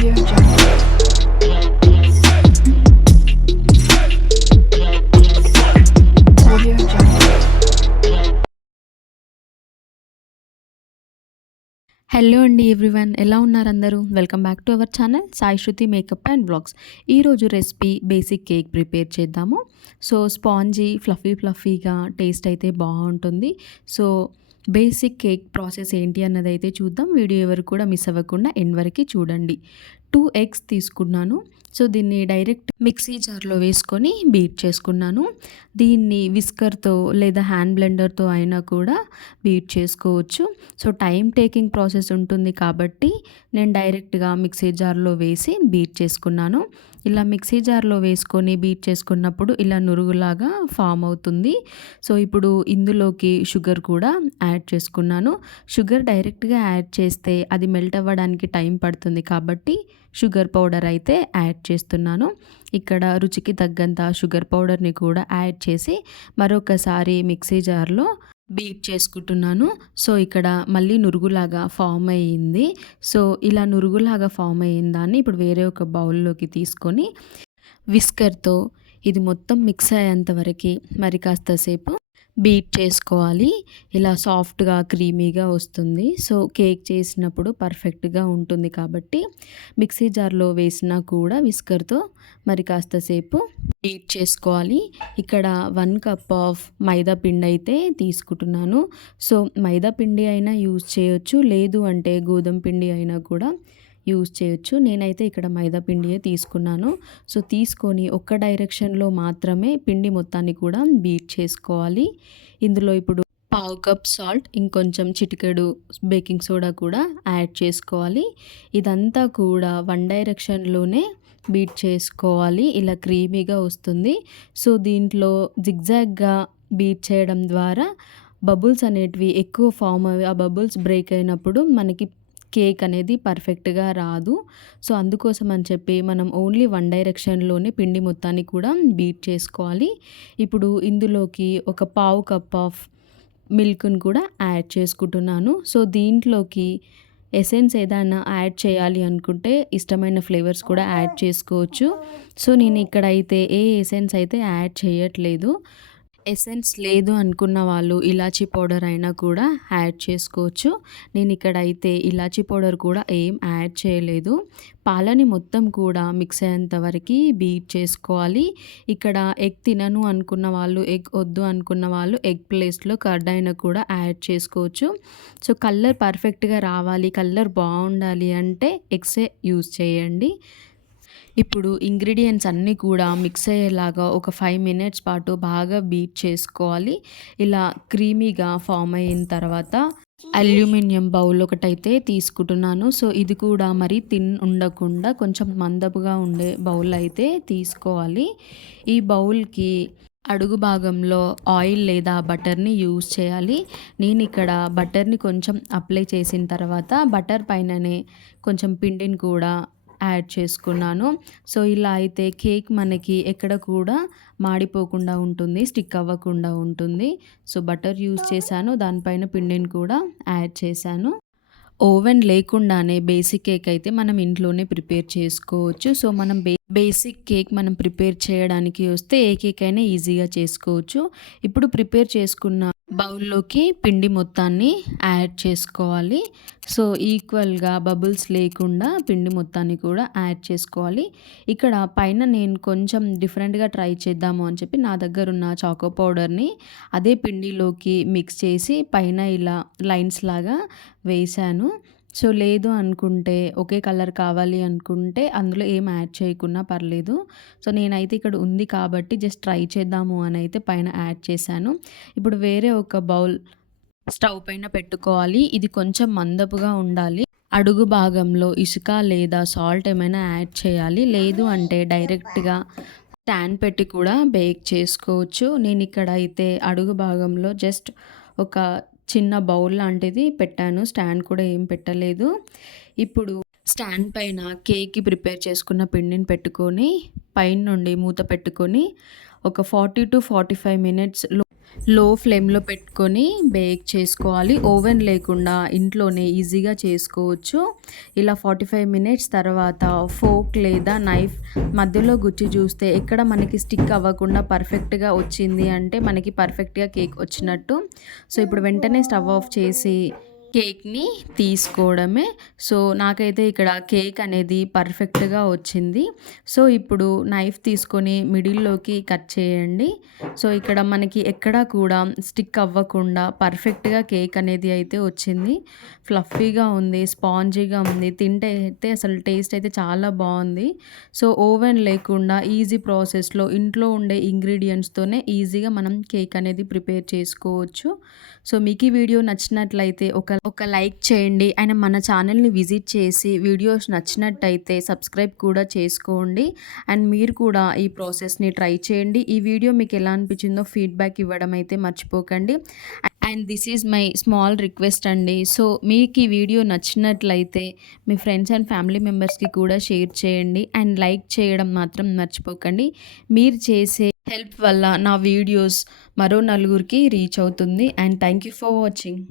Audio Jungle. Audio Jungle. Hello అండి everyone, ఎలా ఉన్నారు అందరూ? Welcome back to our channel Sai Shruti makeup and blogs. ఈరోజు రెసిపీ బేసిక్ కేక్ ప్రిపేర్ చేద్దాము. సో స్పాంజీ ఫ్లఫీగా టేస్ట్ అయితే బాగుంటుంది. సో బేసిక్ కేక్ ప్రాసెస్ ఏంటి అన్నది అయితే చూద్దాం. వీడియో ఎవరు కూడా మిస్ అవ్వకుండా ఎండ్ వరకు చూడండి. 2 ఎగ్స్ తీసుకున్నాను. సో దీన్ని డైరెక్ట్ మిక్సీ జార్లో వేసుకొని బీట్ చేసుకున్నాను. దీన్ని విస్కర్తో లేదా హ్యాండ్ బ్లెండర్తో అయినా కూడా బీట్ చేసుకోవచ్చు. సో టైం టేకింగ్ ప్రాసెస్ ఉంటుంది కాబట్టి నేను డైరెక్ట్గా మిక్సీ జార్లో వేసి బీట్ చేసుకున్నాను. ఇలా మిక్సీ జార్లో వేసుకొని బీట్ చేసుకున్నప్పుడు ఇలా నురుగులాగా ఫామ్ అవుతుంది. సో ఇప్పుడు ఇందులోకి షుగర్ కూడా యాడ్ చేసుకున్నాను. షుగర్ డైరెక్ట్గా యాడ్ చేస్తే అది మెల్ట్ అవ్వడానికి టైం పడుతుంది కాబట్టి షుగర్ పౌడర్ అయితే యాడ్ చేస్తున్నాను. ఇక్కడ రుచికి తగ్గంత షుగర్ పౌడర్ని కూడా యాడ్ చేసి మరొకసారి మిక్సీ జార్లో బీట్ చేసుకుంటున్నాను. సో ఇక్కడ మళ్ళీ నురుగులాగా ఫామ్ అయ్యింది. సో ఇలా నురుగులాగా ఫామ్ అయిన దాన్ని ఇప్పుడు వేరే ఒక బౌల్లోకి తీసుకొని విస్కర్తో ఇది మొత్తం మిక్స్ అయ్యేంత వరకు మరి కాస్తసేపు బీట్ చేసుకోవాలి. ఇలా సాఫ్ట్గా క్రీమీగా వస్తుంది. సో కేక్ చేసినప్పుడు పర్ఫెక్ట్గా ఉంటుంది కాబట్టి మిక్సీ జార్లో వేసినా కూడా విస్కర్తో మరి కాస్తసేపు బీట్ చేసుకోవాలి. ఇక్కడ 1 కప్ ఆఫ్ మైదా పిండి అయితే తీసుకుంటున్నాను. సో మైదా పిండి అయినా యూజ్ చేయొచ్చు, లేదు అంటే గోధుమ పిండి అయినా కూడా యూజ్ చేయొచ్చు. నేనైతే ఇక్కడ మైదా పిండియే తీసుకున్నాను. సో తీసుకొని ఒక్క డైరెక్షన్లో మాత్రమే పిండి మొత్తాన్ని కూడా బీట్ చేసుకోవాలి. ఇందులో ఇప్పుడు 1/2 కప్ సాల్ట్, ఇంకొంచెం చిటికెడు బేకింగ్ సోడా కూడా యాడ్ చేసుకోవాలి. ఇదంతా కూడా 1 డైరెక్షన్లోనే బీట్ చేసుకోవాలి. ఇలా క్రీమీగా వస్తుంది. సో దీంట్లో జిగ్జాగ్గా బీట్ చేయడం ద్వారా బబుల్స్ అనేటివి ఎక్కువ ఫామ్ అవి ఆ బబుల్స్ బ్రేక్ అయినప్పుడు మనకి కేక్ అనేది పర్ఫెక్ట్గా రాదు. సో అందుకోసం అని చెప్పి మనం ఓన్లీ 1 డైరెక్షన్లోనే పిండి మొత్తాన్ని కూడా బీట్ చేసుకోవాలి. ఇప్పుడు ఇందులోకి ఒక 1/2 కప్ ఆఫ్ మిల్క్ని కూడా యాడ్ చేసుకుంటున్నాను. సో దీంట్లోకి ఎసెన్స్ ఏదైనా యాడ్ చేయాలి అనుకుంటే ఇష్టమైన ఫ్లేవర్స్ కూడా యాడ్ చేసుకోవచ్చు. సో నేను ఇక్కడైతే ఏ ఎసెన్స్ అయితే యాడ్ చేయట్లేదు. ఎసెన్స్ లేదు అనుకున్న వాళ్ళు ఇలాచీ పౌడర్ అయినా కూడా యాడ్ చేసుకోవచ్చు. నేను ఇక్కడైతే ఇలాచీ పౌడర్ కూడా ఏం యాడ్ చేయలేదు. పాలని మొత్తం కూడా మిక్స్ అయ్యేంత వరకు బీట్ చేసుకోవాలి. ఇక్కడ ఎగ్ తినను అనుకున్న వాళ్ళు, ఎగ్ వద్దు అనుకున్న వాళ్ళు ఎగ్ ప్లేస్లో కర్డ్ అయినా కూడా యాడ్ చేసుకోవచ్చు. సో కలర్ పర్ఫెక్ట్గా రావాలి, కలర్ బాగుండాలి అంటే ఎగ్సే యూజ్ చేయండి. ఇప్పుడు ఇంగ్రీడియంట్స్ అన్నీ కూడా మిక్స్ అయ్యేలాగా ఒక 5 మినిట్స్ పాటు బాగా బీట్ చేసుకోవాలి. ఇలా క్రీమీగా ఫామ్ అయిన తర్వాత అల్యూమినియం బౌల్ ఒకటైతే తీసుకుంటున్నాను. సో ఇది కూడా మరీ థిన్ ఉండకుండా కొంచెం మందపుగా ఉండే బౌల్ అయితే తీసుకోవాలి. ఈ బౌల్కి అడుగు భాగంలో ఆయిల్ లేదా బటర్ని యూజ్ చేయాలి. నేను ఇక్కడ బటర్ని కొంచెం అప్లై చేసిన తర్వాత బటర్ పైననే కొంచెం పిండిని కూడా యాడ్ చేసుకున్నాను. సో ఇలా అయితే కేక్ మనకి ఎక్కడ కూడా మాడిపోకుండా ఉంటుంది, స్టిక్ అవ్వకుండా ఉంటుంది. సో బటర్ యూజ్ చేశాను, దానిపైన పిండిని కూడా యాడ్ చేశాను. ఓవెన్ లేకుండానే బేసిక్ కేక్ అయితే మనం ఇంట్లోనే ప్రిపేర్ చేసుకోవచ్చు. సో మనం బేసిక్ కేక్ మనం ప్రిపేర్ చేయడానికి వస్తే ఏ కేక్ అయినా ఈజీగా చేసుకోవచ్చు. ఇప్పుడు ప్రిపేర్ చేసుకున్న బౌల్లోకి పిండి మొత్తాన్ని యాడ్ చేసుకోవాలి. సో ఈక్వల్గా బబుల్స్ లేకుండా పిండి మొత్తాన్ని కూడా యాడ్ చేసుకోవాలి. ఇక్కడ పైన నేను కొంచెం డిఫరెంట్గా ట్రై చేద్దాము అని చెప్పి నా దగ్గర ఉన్న చాకో పౌడర్ని అదే పిండిలోకి మిక్స్ చేసి పైన ఇలా లైన్స్ లాగా వేశాను. సో లేదు అనుకుంటే ఒకే కలర్ కావాలి అనుకుంటే అందులో ఏం యాడ్ చేయకున్నా పర్లేదు. సో నేనైతే ఇక్కడ ఉంది కాబట్టి జస్ట్ ట్రై చేద్దాము అని అయితే పైన యాడ్ చేశాను. ఇప్పుడు వేరే ఒక బౌల్ స్టవ్ పైన పెట్టుకోవాలి. ఇది కొంచెం మందపుగా ఉండాలి. అడుగు భాగంలో ఇసుక లేదా సాల్ట్ ఏమైనా యాడ్ చేయాలి, లేదు అంటే డైరెక్ట్గా స్టాండ్ పెట్టి కూడా బేక్ చేసుకోవచ్చు. నేను ఇక్కడ అయితే అడుగు భాగంలో జస్ట్ ఒక చిన్న బౌల్ లాంటిది పెట్టాను, స్టాండ్ కూడా ఏం పెట్టలేదు. ఇప్పుడు స్టాండ్ పైన కేక్కి ప్రిపేర్ చేసుకున్న పిండిని పెట్టుకొని పైన నుండి మూత పెట్టుకొని ఒక 40 to 45 మినిట్స్ లో ఫ్లేమ్‌లో పెట్టుకొని బేక్ చేసుకోవాలి. ఓవెన్ లేకుండా ఇంట్లోనే ఈజీగా చేసుకోవచ్చు. ఇలా 45 మినిట్స్ తర్వాత ఫోర్క్ లేదా నైఫ్ మధ్యలో గుచ్చి చూస్తే ఎక్కడ మనకి స్టిక్ అవ్వకుండా పర్ఫెక్ట్‌గా వచ్చింది అంటే మనకి పర్ఫెక్ట్‌గా కేక్ వచ్చినట్టు. సో, ఇప్పుడు వెంటనే స్టవ్ ఆఫ్ చేసి కేక్‌ని తీసుకోవడమే. సో, నాకైతే ఇక్కడ కేక్ అనేది పర్ఫెక్ట్‌గా వచ్చింది. సో, ఇప్పుడు నైఫ్ తీసుకొని మిడిల్‌లోకి కట్ చేయండి. సో, ఇక్కడ మనకి ఎక్కడా కూడా స్టిక్ అవ్వకుండా పర్ఫెక్ట్‌గా కేక్ అనేది అయితే వచ్చింది. ఫ్లఫీగా ఉంది, స్పాంజీగా ఉంది. తింటే అయితే అసలు టేస్ట్ అయితే చాలా బావుంది. సో, ఓవెన్ లేకుండా ఈజీ ప్రాసెస్‌లో ఇంట్లో ఉండే ఇంగ్రీడియెంట్స్‌తోనే ఈజీగా మనం కేక్ అనేది ప్రిపేర్ చేసుకోవచ్చు. సో, మీకు ఈ వీడియో నచ్చినట్లయితే ఒక లైక్ చేయండి. అండ్ మన ఛానల్‌ని విజిట్ చేసి వీడియోస్ నచ్చినట్టయితే సబ్స్క్రైబ్ కూడా చేసుకోండి. అండ్ మీరు కూడా ఈ ప్రాసెస్‌ని ట్రై చేయండి. ఈ వీడియో మీకు ఎలా అనిపించిందో ఫీడ్‌బ్యాక్ ఇవ్వడం అయితే మర్చిపోకండి. And this is my small request అండి. సో, మీకు ఈ వీడియో నచ్చినట్లయితే మీ ఫ్రెండ్స్ అండ్ ఫ్యామిలీ మెంబర్స్‌కి కూడా షేర్ చేయండి. అండ్ లైక్ చేయడం మాత్రం మర్చిపోకండి. మీరు చేసే హెల్ప్ వల్ల నా వీడియోస్ మరో నలుగురికి రీచ్ అవుతుంది. And thank you for watching.